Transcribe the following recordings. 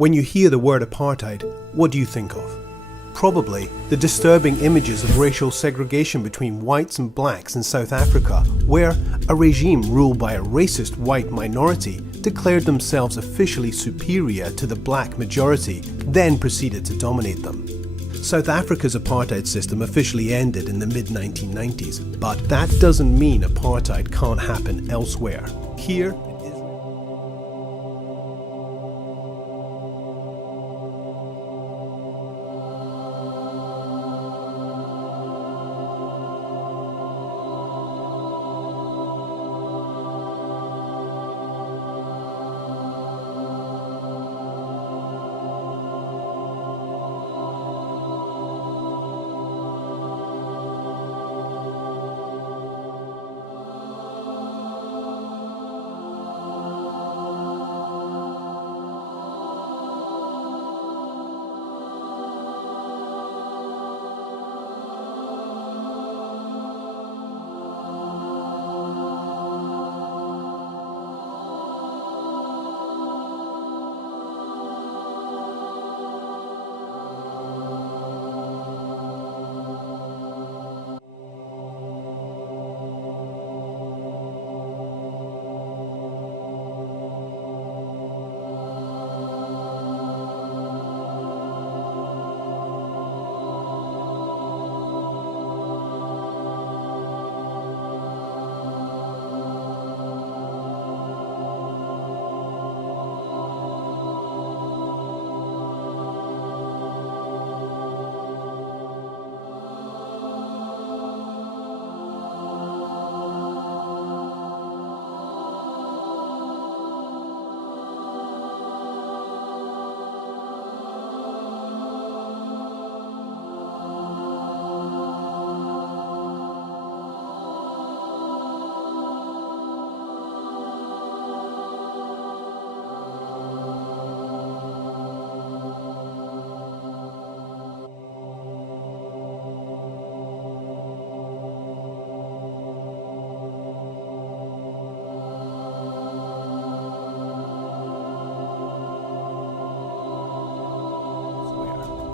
When you hear the word apartheid, what do you think of? Probably the disturbing images of racial segregation between whites and blacks in South Africa, where a regime ruled by a racist white minority declared themselves officially superior to the black majority, then proceeded to dominate them. South Africa's apartheid system officially ended in the mid-1990s, but that doesn't mean apartheid can't happen elsewhere. Here,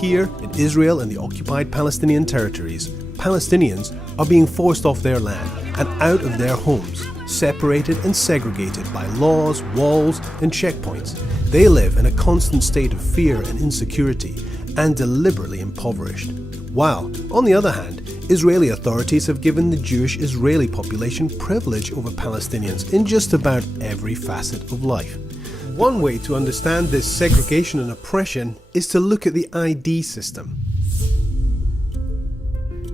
Here, in Israel and the occupied Palestinian territories, Palestinians are being forced off their land and out of their homes, separated and segregated by laws, walls and checkpoints. They live in a constant state of fear and insecurity and deliberately impoverished. While, on the other hand, Israeli authorities have given the Jewish Israeli population privilege over Palestinians in just about every facet of life. One way to understand this segregation and oppression is to look at the ID system.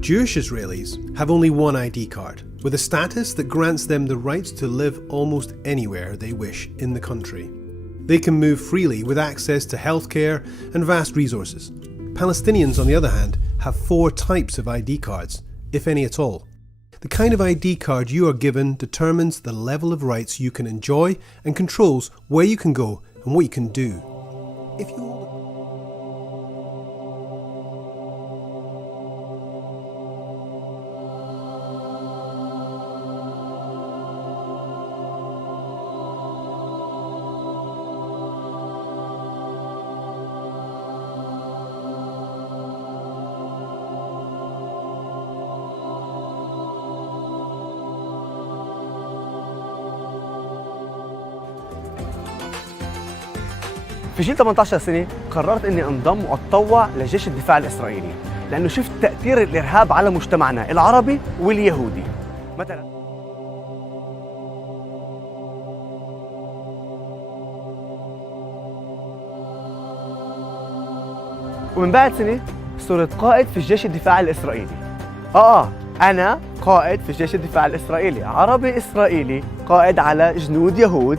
Jewish Israelis have only one ID card, with a status that grants them the rights to live almost anywhere they wish in the country. They can move freely with access to healthcare and vast resources. Palestinians, on the other hand, have 4 types of ID cards, if any at all. The kind of ID card you are given determines the level of rights you can enjoy and controls where you can go and what you can do. If you في جيل 18 سنة قررت اني انضم واتطوع لجيش الدفاع الاسرائيلي لانه شفت تأثير الارهاب على مجتمعنا العربي واليهودي. مثلا ومن بعد سنة صرت قائد في جيش الدفاع الاسرائيلي. انا قائد في جيش الدفاع الاسرائيلي، عربي اسرائيلي قائد على جنود يهود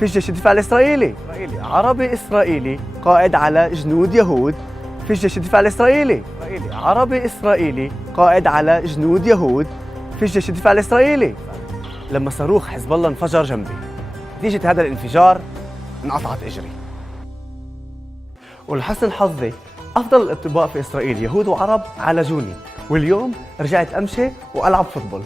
في جيش الدفاع الإسرائيلي. عربي إسرائيلي قائد على جنود يهود في جيش الدفاع الإسرائيلي. عربي إسرائيلي قائد على جنود يهود في جيش الدفاع الإسرائيلي. لما صاروخ حزب الله انفجر جنبي، نتيجة هذا الانفجار انقطعت إجري. ولحسن حظي أفضل الأطباء في إسرائيل يهود وعرب عالجوني، واليوم رجعت أمشي وألعب فوتبول.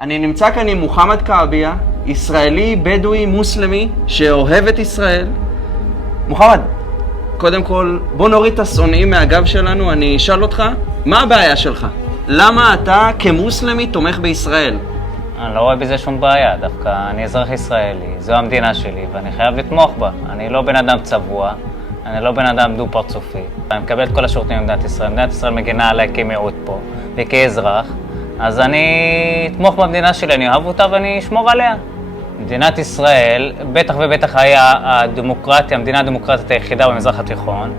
אני נמצא כאן עם מוחמד קעביה, ישראלי, בדואי, מוסלמי, שאוהב את ישראל. מוחמד, קודם כל, בוא נוריד את השונאים מהגב שלנו, אני אשאל אותך, מה הבעיה שלך? למה אתה כמוסלמי תומך בישראל? אני לא רואה בזה שום בעיה, דווקא אני אזרח ישראלי, זו המדינה שלי ואני חייב לתמוך בה. אני לא בן אדם צבוע, אני לא בן אדם דו פרצופי. אני מקבל את כל השירותים במדינת ישראל, מדינת ישראל מגינה עליי כמיעוט פה וכאזרח, אז אני אתמוך במדינה שלי, אני אוהב אותה ואני אשמור עליה. מדינת ישראל, בטח ובטח היה הדמוקרטיה, המדינה הדמוקרטית היחידה במזרח התיכון,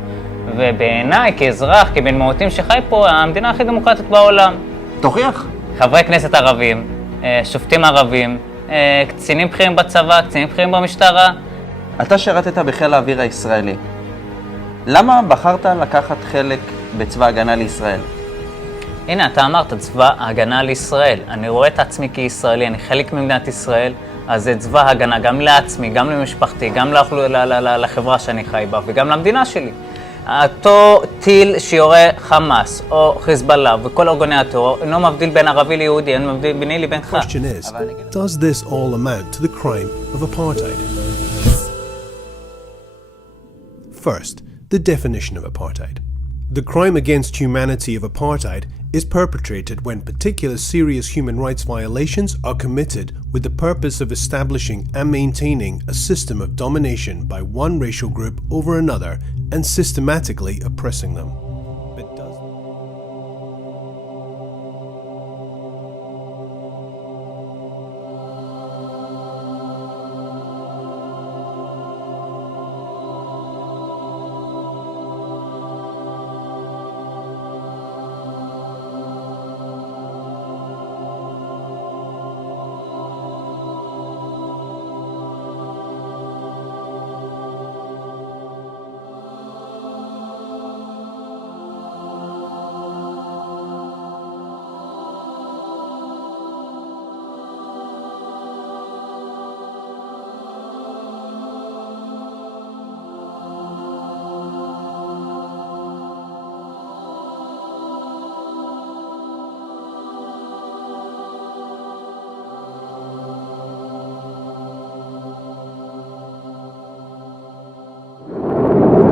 ובעיניי כאזרח, כבן מיעוטים שחי פה, המדינה הכי דמוקרטית בעולם. תוכיח. חברי כנסת ערבים, שופטים ערבים, קצינים בכירים בצבא, קצינים בכירים במשטרה. אתה שירתת בחיל האוויר הישראלי. למה בחרת לקחת חלק בצבא ההגנה לישראל? הנה, אתה אמרת, צבא ההגנה לישראל. אני רואה את עצמי כישראלי, אני חלק ממדינת ישראל, אז זה צבא ההגנה גם לעצמי, גם למשפחתי, גם לחברה שאני חי בה וגם למדינה שלי. אותו טיל שיורה חמאס או חיזבאללה וכל ארגוני הטרור אינו מבדיל בין ערבי ליהודי, אין מבדיל ביני לבינך. The question is, does this all amount to the crime of apartheid? First, the definition of apartheid. The crime against humanity of apartheid is perpetrated when particular serious human rights violations are committed with the purpose of establishing and maintaining a system of domination by one racial group over another and systematically oppressing them.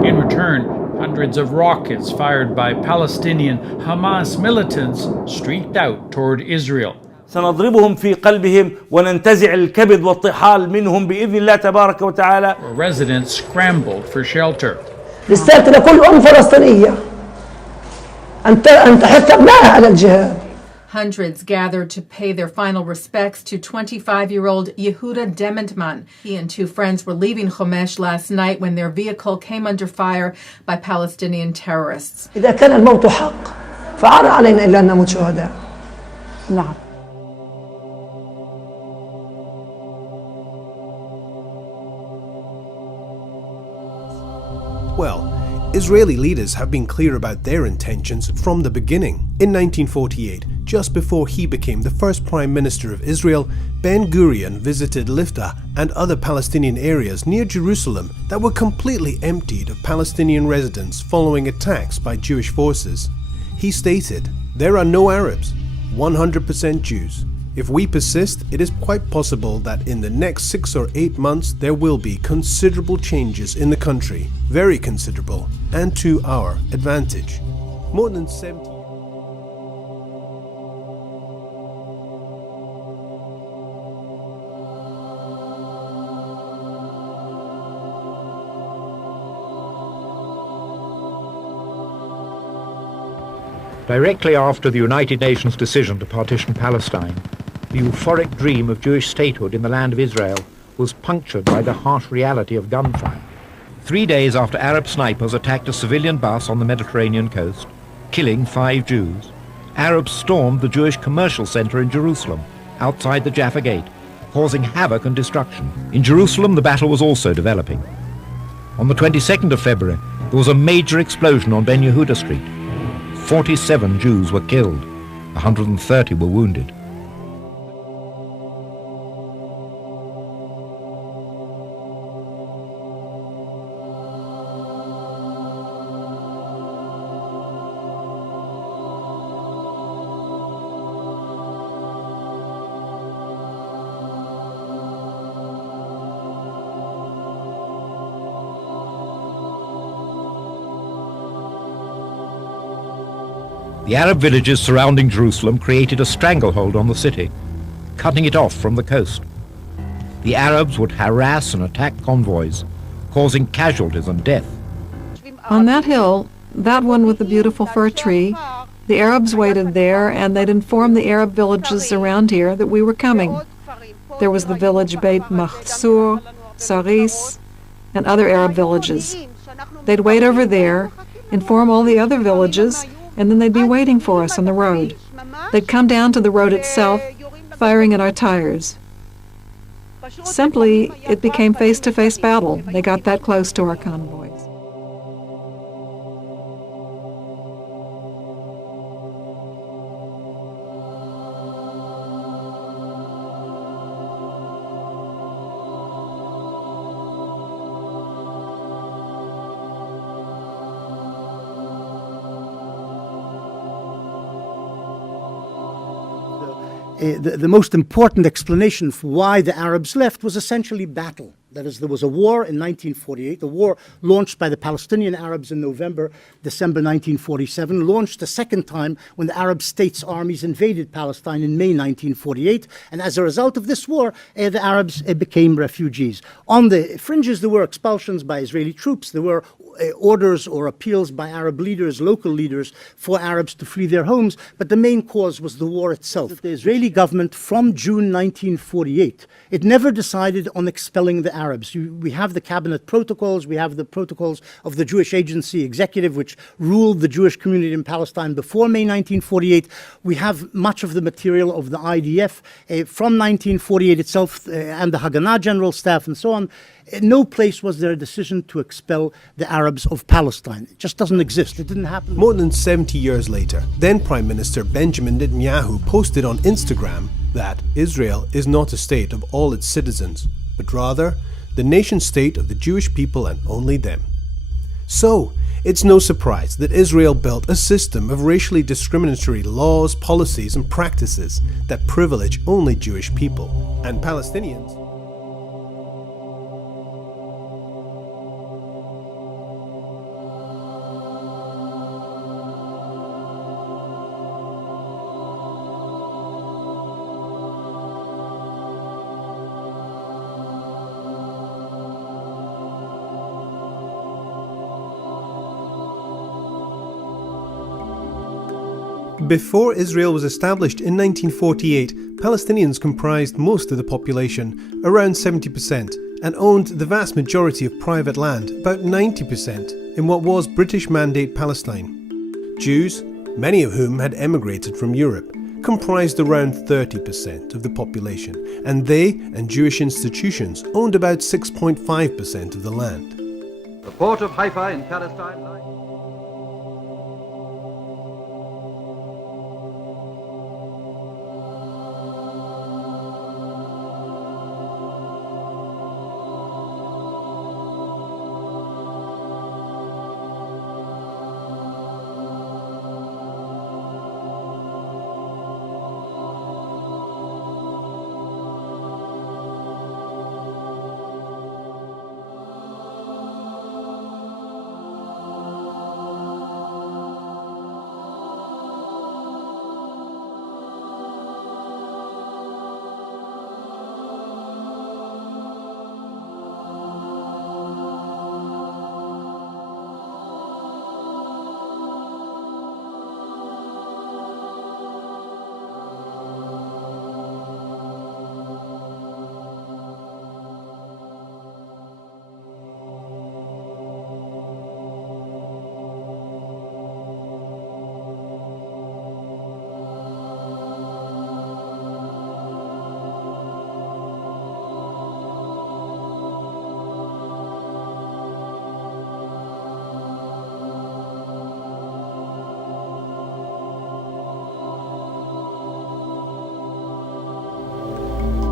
In return, hundreds of rockets fired by Palestinian Hamas militants streaked out toward Israel. سنضربهم في قلبهم وننتزع الكبد والطحال منهم بإذن الله تبارك وتعالى. Residents scrambled for shelter. رسالة لكل أم فلسطينية أن تحث أبنائها على الجهاد. Hundreds gathered to pay their final respects to 25-year-old Yehuda Dementman. He and two friends were leaving Khomesh last night when their vehicle came under fire by Palestinian terrorists. إذا كان الموت حق فعار علينا إلا أن نموت شهداء. نعم. Well, Israeli leaders have been clear about their intentions from the beginning. In 1948, just before he became the first Prime Minister of Israel, Ben-Gurion visited Lifta and other Palestinian areas near Jerusalem that were completely emptied of Palestinian residents following attacks by Jewish forces. He stated, "There are no Arabs, 100% Jews. If we persist, it is quite possible that in the next 6 or 8 months there will be considerable changes in the country, very considerable, and to our advantage." More than 70 Directly after the United Nations decision to partition Palestine, the euphoric dream of Jewish statehood in the land of Israel was punctured by the harsh reality of gunfire. 3 days after Arab snipers attacked a civilian bus on the Mediterranean coast, killing 5 Jews, Arabs stormed the Jewish commercial center in Jerusalem, outside the Jaffa Gate, causing havoc and destruction. In Jerusalem, the battle was also developing. On the 22nd of February, there was a major explosion on Ben Yehuda Street. 47 Jews were killed, 130 were wounded. The Arab villages surrounding Jerusalem created a stranglehold on the city, cutting it off from the coast. The Arabs would harass and attack convoys, causing casualties and death. On that hill, that one with the beautiful fir tree, the Arabs waited there, and they'd inform the Arab villages around here that we were coming. There was the village Beit Mahsur, Saris, and other Arab villages. They'd wait over there, inform all the other villages, and then they'd be waiting for us on the road. They'd come down to the road itself, firing at our tires. Simply, it became face-to-face battle. They got that close to our convoys. The most important explanation for why the Arabs left was essentially battle. That is, there was a war in 1948, a war launched by the Palestinian Arabs in December 1947, launched a second time when the Arab States armies invaded Palestine in May 1948. And as a result of this war, the Arabs became refugees. On the fringes, there were expulsions by Israeli troops. There were orders or appeals by Arab leaders, local leaders, for Arabs to flee their homes. But the main cause was the war itself. The Israeli government, from June 1948, it never decided on expelling the Arabs. We have the cabinet protocols, we have the protocols of the Jewish Agency Executive, which ruled the Jewish community in Palestine before May 1948. We have much of the material of the IDF from 1948 itself and the Haganah General Staff and so on. No place was there a decision to expel the Arabs of Palestine. It just doesn't exist. It didn't happen. More than 70 years later, then Prime Minister Benjamin Netanyahu posted on Instagram that Israel is not a state of all its citizens, but rather the nation state of the Jewish people and only them. So, it's no surprise that Israel built a system of racially discriminatory laws, policies and practices that privilege only Jewish people and Palestinians. Before Israel was established in 1948, Palestinians comprised most of the population, around 70%, and owned the vast majority of private land, about 90%, in what was British Mandate Palestine. Jews, many of whom had emigrated from Europe, comprised around 30% of the population, and they and Jewish institutions owned about 6.5% of the land. The port of Haifa in Palestine.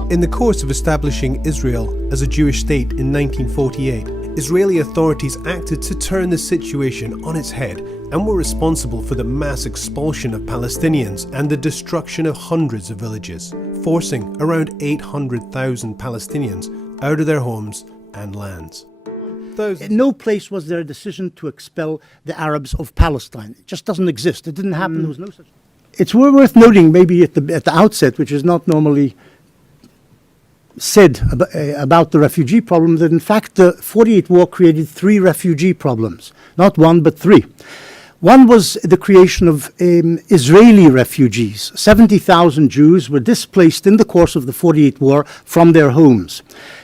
In the course of establishing Israel as a Jewish state in 1948, Israeli authorities acted to turn the situation on its head and were responsible for the mass expulsion of Palestinians and the destruction of hundreds of villages, forcing around 800,000 Palestinians out of their homes and lands. 2000s. No place was there a decision to expel the Arabs of Palestine. It just doesn't exist. It didn't happen. There was no such. It's worth noting, maybe at the outset, which is not normally said about the refugee problem, that in fact the 48 war created 3 refugee problems, not 1 but 3. One was the creation of Israeli refugees. 70,000 Jews were displaced in the course of the 48 war from their homes.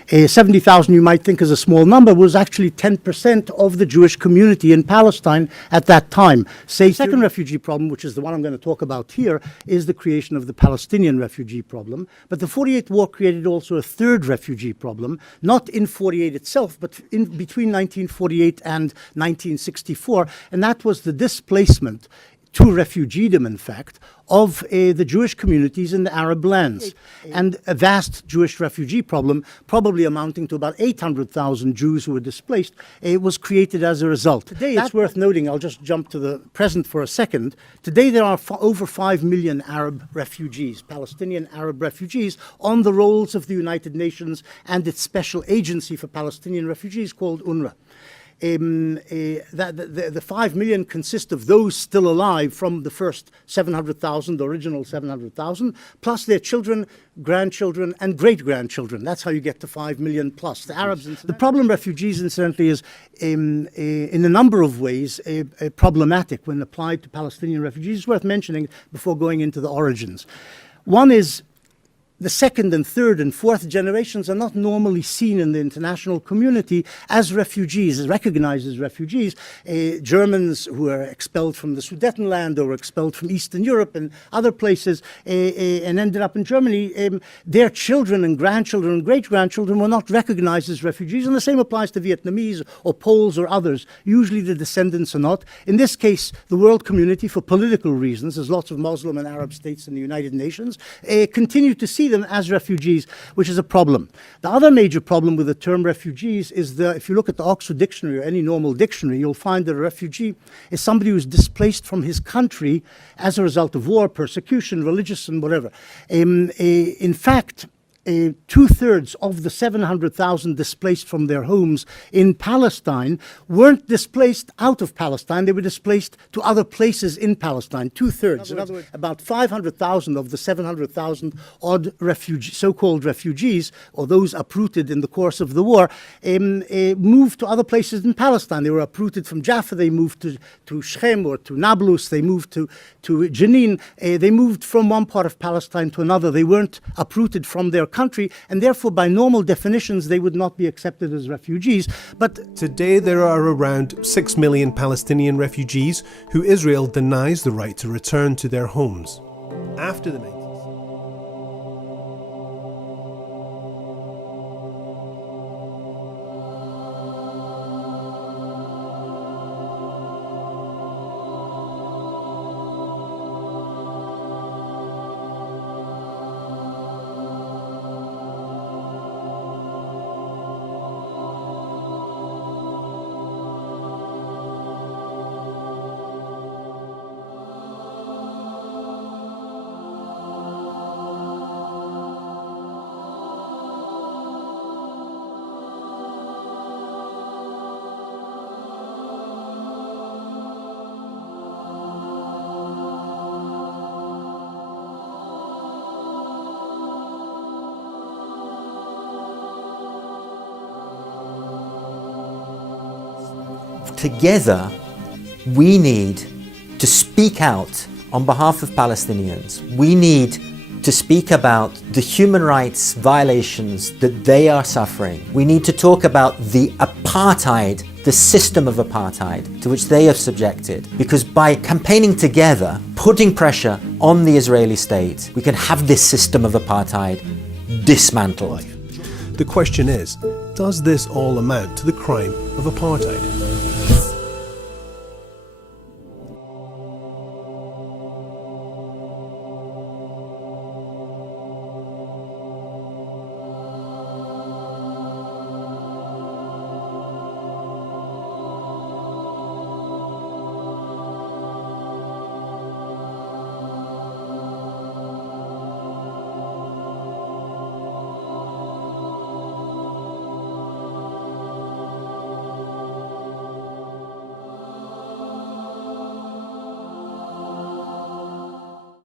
70,000 you might think is a small number, was actually 10% of the Jewish community in Palestine at that time. The second refugee problem, which is the one I'm going to talk about here, is the creation of the Palestinian refugee problem. But the 48 war created also a third refugee problem, not in 48 itself, but in between 1948 and 1964, and that was the displacement to refugeedom, in fact, of the Jewish communities in the Arab lands. And a vast Jewish refugee problem, probably amounting to about 800,000 Jews who were displaced, was created as a result. Today, it's worth noting, I'll just jump to the present for a second. Today, there are over 5 million Arab refugees, Palestinian Arab refugees, on the rolls of the United Nations and its special agency for Palestinian refugees called UNRWA. The 5 million consist of those still alive from the first 700,000, the original 700,000, plus their children, grandchildren, and great-grandchildren. That's how you get to 5 million plus. The Arabs, the problem refugees, incidentally, is in a number of ways problematic when applied to Palestinian refugees. It's worth mentioning before going into the origins. One is the second and third and fourth generations are not normally seen in the international community as refugees, as recognized as refugees. Germans who are expelled from the Sudetenland or expelled from Eastern Europe and other places and ended up in Germany, their children and grandchildren and great-grandchildren were not recognized as refugees, and the same applies to Vietnamese or Poles or others. Usually the descendants are not. In this case, the world community, for political reasons, there's lots of Muslim and Arab states in the United Nations, continue to see them as refugees, which is a problem. The other major problem with the term refugees is if you look at the Oxford Dictionary or any normal dictionary, you'll find that a refugee is somebody who's displaced from his country as a result of war, persecution, religious and whatever. In fact, 2/3 of the 700,000 displaced from their homes in Palestine weren't displaced out of Palestine. They were displaced to other places in Palestine, 2/3. In other words, about 500,000 of the 700,000 odd so-called refugees, or those uprooted in the course of the war, moved to other places in Palestine. They were uprooted from Jaffa, they moved to Shechem or to Nablus, they moved to Jenin. They moved from one part of Palestine to another. They weren't uprooted from their country, and therefore by normal definitions they would not be accepted as refugees. But today there are around 6 million Palestinian refugees who Israel denies the right to return to their homes. After the 90s. Together, we need to speak out on behalf of Palestinians. We need to speak about the human rights violations that they are suffering. We need to talk about the apartheid, the system of apartheid to which they are subjected. Because by campaigning together, putting pressure on the Israeli state, we can have this system of apartheid dismantled. The question is, does this all amount to the crime of apartheid?